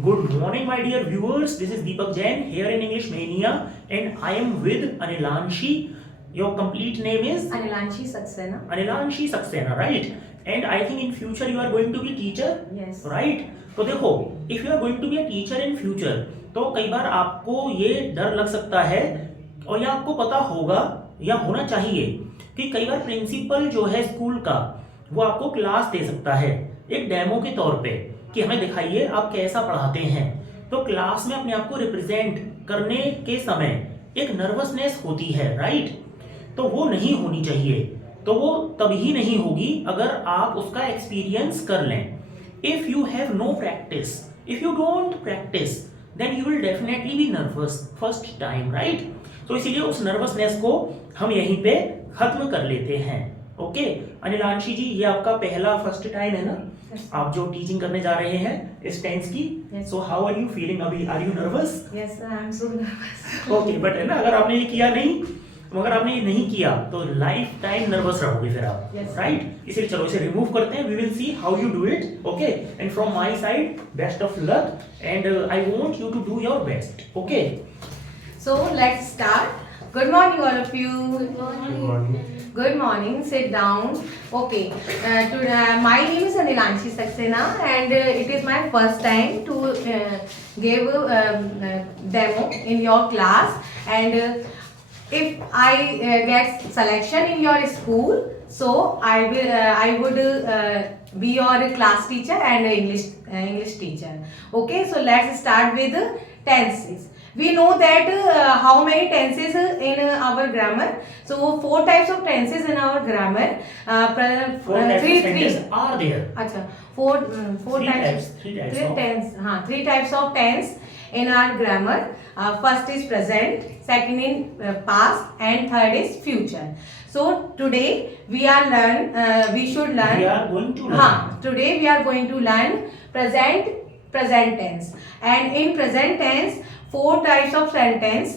Good morning, my dear viewers. This is Deepak Jain here in English Mania, and I am with Anilanshi. Your complete name is Anilanshi Saxena. Anilanshi Saxena, right? And I think in future you are going to be teacher, Yes. right? तो देखो, if you are going to be a teacher in future, तो कई बार आपको ये डर लग सकता है और या आपको पता होगा या होना चाहिए कि कई बार प्रिंसिपल जो है स्कूल का वो आपको क्लास दे सकता है एक डेमो के तौर पे कि हमें दिखाइए आप कैसा पढ़ाते हैं। तो क्लास में अपने आप को रिप्रेजेंट करने के समय एक नर्वसनेस होती है, राइट? तो वो नहीं होनी चाहिए। तो वो तभी नहीं होगी अगर आप उसका एक्सपीरियंस कर लें। If you have no practice, if you don't practice, then you will definitely be nervous first time, right? तो इसीलिए उस नर्वसनेस को हम यहीं पे खत्म कर लेते हैं। ओके अनिलांशी जी, ये आपका पहला फर्स्ट टाइम है ना? Yes. आप जो टीचिंग करने जा रहे हैं इस टेंस की। Yes. So how are you feeling अभी? Are you nervous? Yes, I am so nervous. Okay, but है ना, अगर आपने ये किया नहीं, अगर आपने ये नहीं किया तो लाइफ टाइम नर्वस रहोगे फिर आप, Yes. राइट? इसलिए चलो इसे रिमूव करते हैं। We will see how you do it. Okay, and from my side best of luck and I want you to do your best. Okay, So let's start. Good morning, all of you. Good morning. Good morning. Sit down. Okay. My name is Anilanshi Saxena, and it is my first time to give demo in your class. And if I get selection in your school, so I would be your class teacher and English teacher. Okay. So let's start with tenses. We know that how many tenses in our grammar. So 4 types of tenses in our grammar. four types of sentences are there. अच्छा, four Three types. types of- tense. हाँ, 3 types of tense in our grammar. First is present, second is past, and third is future. So today we should learn. We are going to learn. हाँ, today we are going to learn present tense. And in present tense, 4 types of sentence.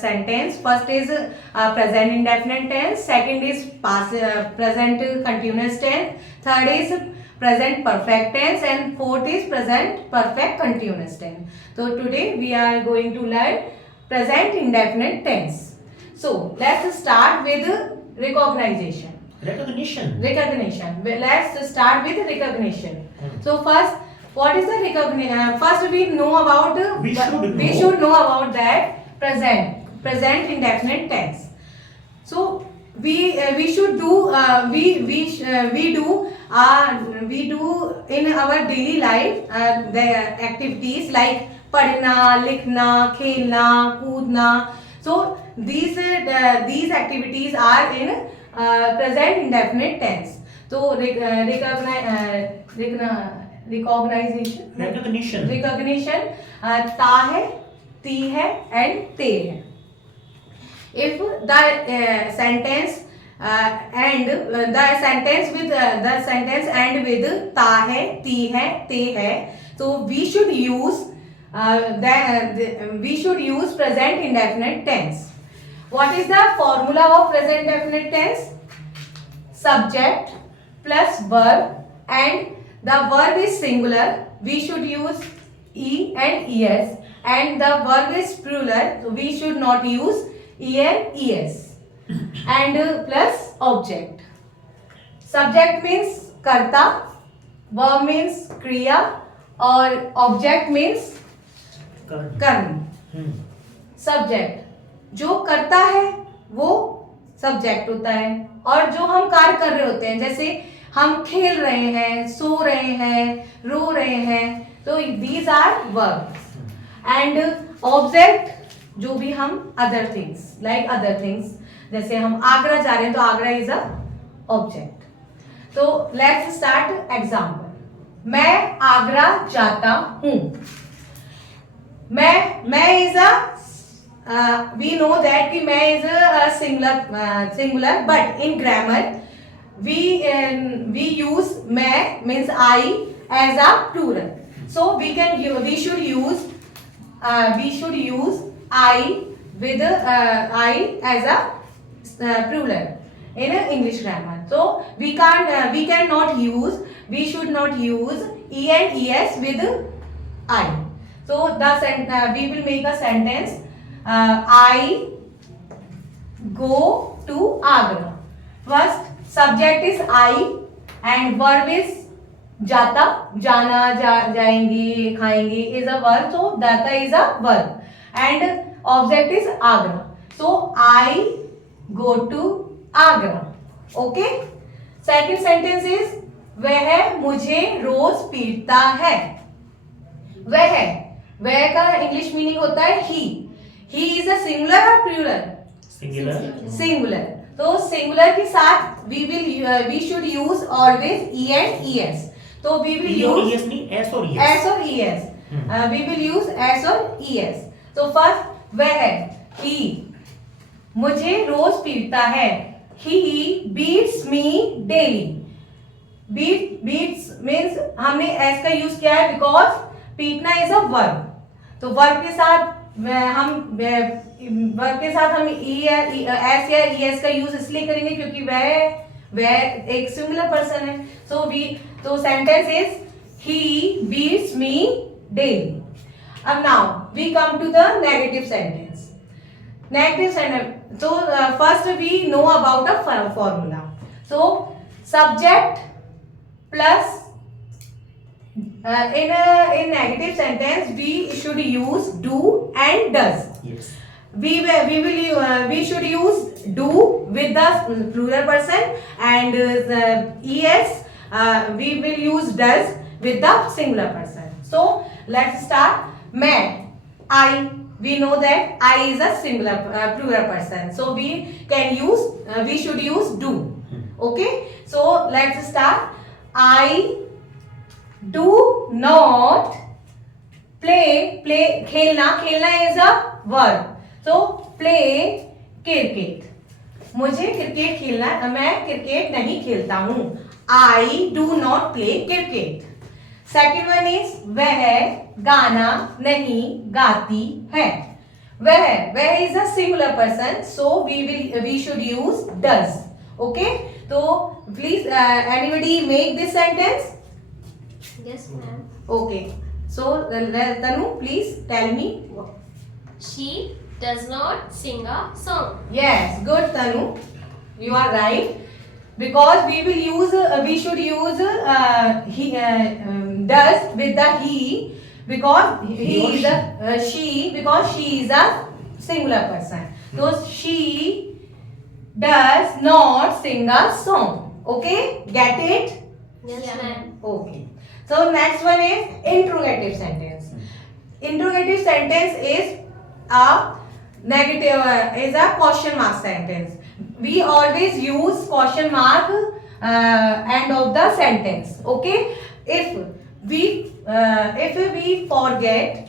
Sentence. First is present indefinite tense. Second is present continuous tense. Third is present perfect tense, and fourth is present perfect continuous tense. So today we are going to learn present indefinite tense. So let's start with recognition. Recognition. Let's start with recognition. So first, what is the recognition? First, we know about. We We should know about that present indefinite tense. So we should do we do in our daily life the activities like पढ़ना, लिखना, खेलना, कूदना. So these activities are in present indefinite tense. So recognition ता है, ती है and ते है. If the sentence end with ता है, ती है, ते है, so we should use present indefinite tense. What is the formula of present indefinite tense? Subject plus verb, and the verb is singular, we should use e and es, and the verb is plural, so we should not use e and es. And plus object. Subject means karta, verb means kriya, or object means कर्म. Subject जो करता है वो subject होता है, और जो हम कार्य कर रहे होते हैं, जैसे हम खेल रहे हैं, सो रहे हैं, रो रहे हैं, तो these are verbs. And object जो भी हम अदर थिंग्स, जैसे हम आगरा जा रहे हैं तो आगरा इज अ ऑब्जेक्ट. तो लेट्स स्टार्ट एग्जाम्पल. मैं आगरा जाता हूँ. मैं इज we know that कि मैं is a singular, but in grammar we use मैं means I as a plural. So we should use I with I as a plural in English grammar. So we should not use E and ES with I. So we will make a sentence. I go to Agra. First subject is I and verb is जाता, जाना, जाएंगी, खाएंगी is a verb, so जाता is a verb and object is Agra. So I go to Agra. Okay. Second sentence is वह मुझे रोज पीटता है. वह का English meaning होता है he. He is a singular or plural? Singular. तो सिंगुलर के साथ we should use always E and ES. तो we will use ES नहीं S और ES. S और ES. We will use S और ES. तो फर्स्ट वह he मुझे रोज पीटता है. He beats me daily. Beats means हमने S का यूज किया है because पीटना इज अ वर्ब. तो वर्ब के साथ हम एस या ES का यूज इसलिए करेंगे क्योंकि वह एक सिंगुलर पर्सन है. तो sentence is he beats me daily. अब now we come to the negative sentence. So first we know about a formula. So subject plus in negative sentence we should use do and does. Yes. We should use do with the plural person and ES we will use does with the singular person. So let's start. मैं, I, we know that I is a singular plural person. So we should use do. Okay. So let's start. I do not play. खेलना is a verb. So play cricket. मुझे cricket खेलना, मैं cricket नहीं खेलता हूँ. I do not play cricket. Second one is वह गाना नहीं गाती है. वह is a singular person, so we should use does. Okay. So please anybody make this sentence? Yes, ma'am. Okay. So Tanu, please tell me. She does not sing a song. Yes, good Tanu. You are right. Because we should use he does with the he because he is a she because she is a singular person. So she does not sing a song. Okay, get it? Yes, ma'am. Okay. So next one is interrogative sentence. Interrogative sentence is a question mark sentence. We always use question mark end of the sentence. Okay. If we forget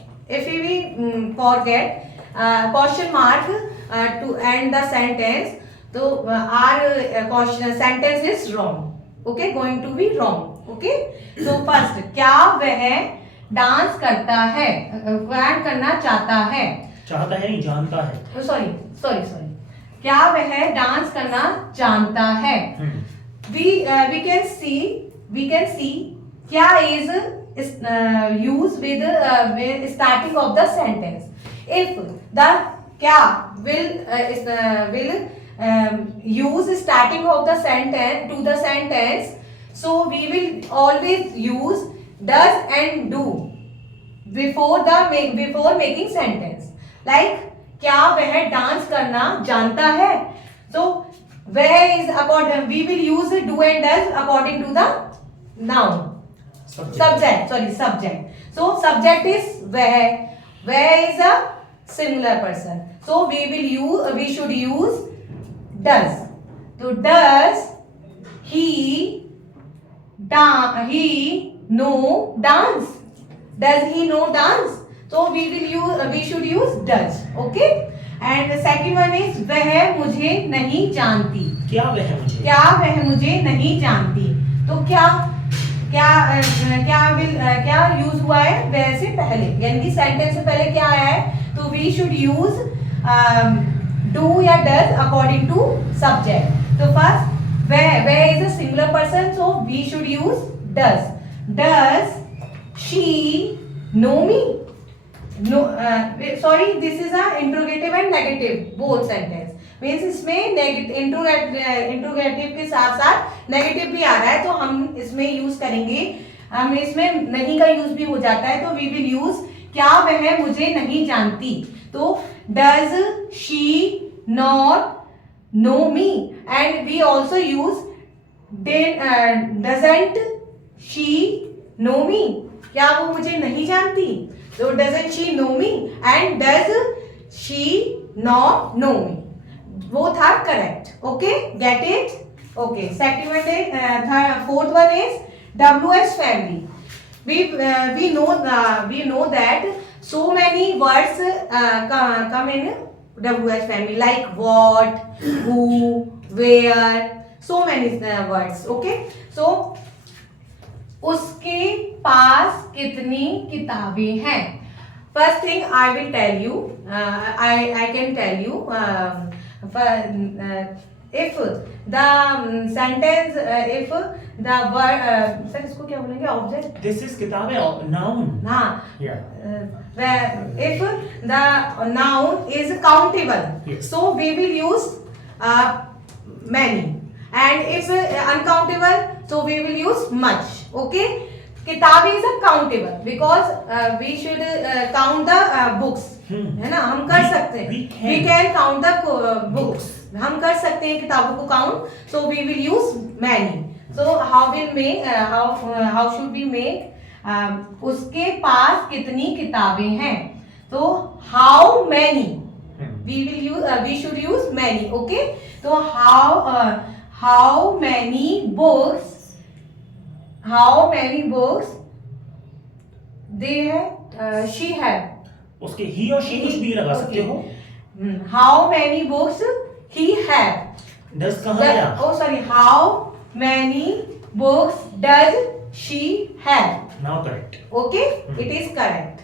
question mark to end the sentence, so our question sentence is wrong. Okay, going to be wrong. Okay. So first, क्या वह dance करता है, करना चाहता है? चाहता है नहीं, जानता है. Sorry. क्या वह डांस करना जानता है? We can see क्या is used with starting of the sentence. If the क्या will use starting of the sentence to the sentence, so we will always use does and do before making sentence. Like क्या वह dance करना जानता है? So वह is according, we will use do and does according to the noun. Subject. So subject is वह is a singular person. So we should use does. So does he know dance? Does he know dance? So we should use does. Okay. And the second one is वह मुझे नहीं जानती. क्या वह मुझे नहीं जानती. तो क्या यूज हुआ है वह से पहले, यानी कि सेंटेंस से पहले क्या आया है? तो वी शुड यूज डू या डज अकॉर्डिंग टू सब्जेक्ट. तो फर्स्ट वह is a singular person, so we should use does. she know me? No, sorry, this is a interrogative and negative both sentence. Means इसमें interrogative के साथ साथ negative भी आ रहा है, तो हम इसमें यूज करेंगे, हम इसमें नहीं का यूज भी हो जाता है, तो वी विल यूज क्या वह मुझे नहीं जानती. तो does she not know me, and we also use doesn't she know me, क्या वो मुझे नहीं जानती. तो doesn't she know me and does she not know me, both are correct. Okay, get it? Okay, second one is fourth one is WH family. We know that so many words come in WH family, like what, who, where, so many words. Okay, so उसके पास कितनी किताबें हैं. First thing I will tell you, I can tell you. If the sentence, if the word, sir इसको क्या बोलेंगे, object. This is किताब है, noun. हाँ. Yeah. If the noun is countable, Yes. so we will use many, and if uncountable, so we will use much. Okay. किताब is a countable because we should count the books. है ना, हम कर सकते हैं. We can count the books. हम कर सकते हैं किताबों को count. So we will use many. So how will make, how should we make, उसके पास कितनी किताबें हैं. तो how many, we will use, we should use many. Okay. तो how many books they have, she have. उसके ही और she कुछ भी लगा सकते हो. How many books he have. Does कहाँ गया? Oh sorry, how many books does she have. Now correct. Okay, it is correct.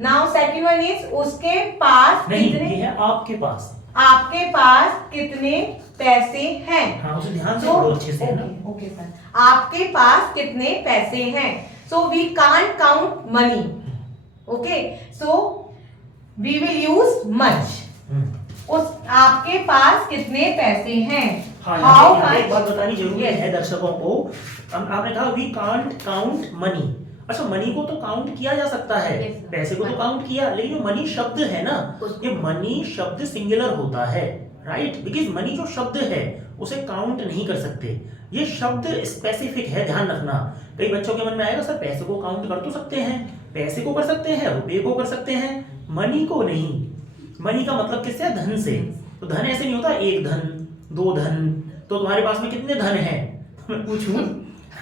Now second one is उसके पास नहीं, कितने, ये है आपके पास. आपके पास कितने पैसे हैं. हाँ, उसे ध्यान से पढ़ो अच्छे से, है ना. ओके सर, आपके पास कितने पैसे हैं. So we can't count money. Okay, so we will use much. उस आपके पास कितने पैसे हैं. हाँ, How यहाँ पे एक much? बात बतानी जरूरी Yes. है दर्शकों को. आपने कहा we can't count money. अच्छा, मनी को तो काउंट किया जा सकता है. Yes, sir. पैसे को तो काउंट किया, लेकिन जो मनी शब्द है ना, ये मनी शब्द सिंगुलर होता है, राइट. बिकॉज मनी जो शब्द है उसे काउंट नहीं कर सकते. ये शब्द स्पेसिफिक है, ध्यान रखना. कई बच्चों के मन में आएगा, सर पैसे को काउंट कर तो सकते हैं, पैसे को कर सकते हैं, रुपए को कर सकते हैं, मनी को नहीं. मनी का मतलब किससे है? धन से. तो धन ऐसे नहीं होता एक धन, दो धन. तो तुम्हारे पास में कितने धन है मैं पूछूं?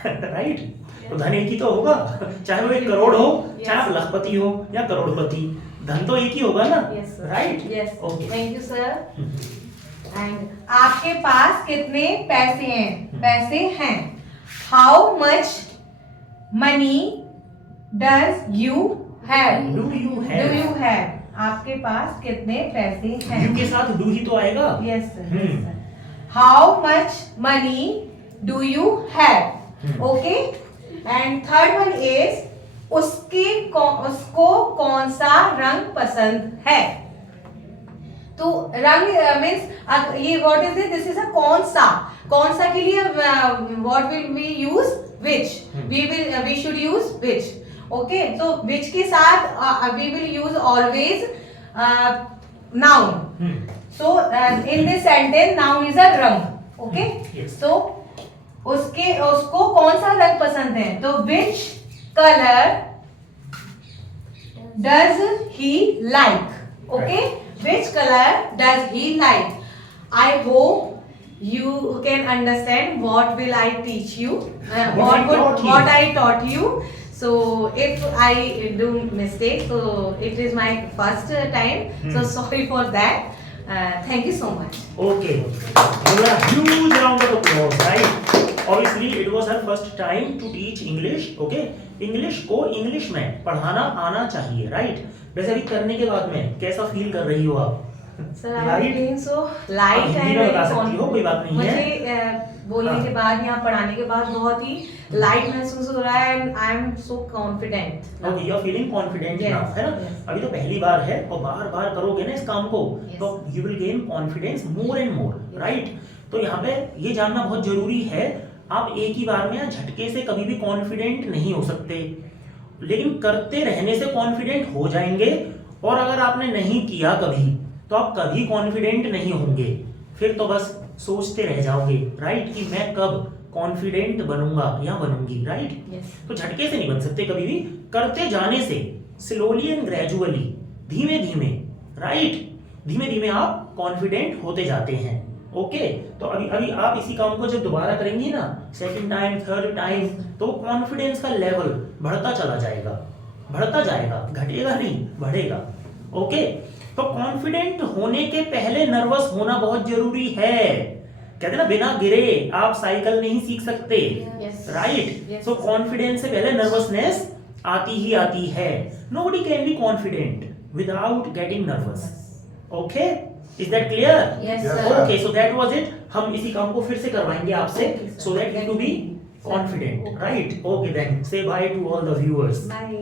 राइट. तो धन एक ही तो होगा, चाहे वो 1 करोड़ हो, चाहे आप लखपति हो या करोड़पति, धन तो एक ही होगा ना. Right. Yes, okay. Thank you sir. And आपके पास कितने पैसे हैं. पैसे हैं. How much money does you have. Do you do have. You have. आपके पास कितने पैसे हैं. यू के साथ डू ही तो आएगा. Yes sir. How much money do you have. Okay. And third one is उसको कौन सा रंग पसंद है. तो रंग मीन्स ये what is this is a कौन सा के लिए what will we use which. We should use which. Okay. तो विच के साथ we will use always noun. So in this sentence noun is a रंग. ओके. सो उसको कौन सा रंग पसंद है. तो which colour does he like. Okay. Which color does he like? I hope you can understand what will I teach you, what I taught you. So if I do mistake, so it is my first time. So sorry for that. Thank you so much. Okay. Huge round of applause, right? Obviously, it was her first time to teach English. Okay. English को English में पढ़ाना आना चाहिए, right. वैसे अभी करने के बाद में कैसा फील कर रही हो आप? Sir, I am feeling so light and बता सकती हो, कोई बात नहीं है. मुझे बोलने हाँ। के बाद या पढ़ाने के बाद बहुत ही लाइट महसूस हो रहा है and I am so confident. Okay, you are feeling confident Yes, now, है ना? yes. अभी तो पहली बार है और बार बार करोगे ना इस काम को Yes. तो you will gain confidence more and more, Yes. Right? तो यहाँ पे ये जानना बहुत जरूरी है, आप एक ही बार में या झटके से कभी भी कॉन्फिडेंट नहीं हो सकते, लेकिन करते रहने से कॉन्फिडेंट हो जाएंगे। और अगर आपने नहीं किया कभी तो आप कभी कॉन्फिडेंट नहीं होंगे, फिर तो बस सोचते रह जाओगे, राइट, कि मैं कब कॉन्फिडेंट बनूंगा या बनूंगी, राइट? यस तो झटके से नहीं बन सकते कभी भी, करते जाने से, स्लोली एंड ग्रेजुअली, धीमे धीमे, राइट, धीमे धीमे आप कॉन्फिडेंट होते जाते हैं। ओके, तो अभी अभी आप इसी काम को जब दोबारा करेंगे ना, सेकंड टाइम, थर्ड टाइम, तो कॉन्फिडेंस का लेवल बढ़ता चला जाएगा, बढ़ता जाएगा, घटेगा नहीं, बढ़ेगा। ओके, तो कॉन्फिडेंट होने के पहले नर्वस होना बहुत जरूरी है। कहते हैं ना, बिना गिरे आप साइकिल नहीं सीख सकते, Yes. राइट? Yes. सो कॉन्फिडेंस से पहले नर्वसनेस आती ही आती है। Nobody can be confident without getting nervous. Okay, is that clear? Yes, Yes, sir. sir. Okay, so that was it. हम इसी काम को फिर से करवाएंगे आपसे, Okay, sir. So that you to be Sir. Confident, Okay. Right? Okay, then say bye to all the viewers. Bye.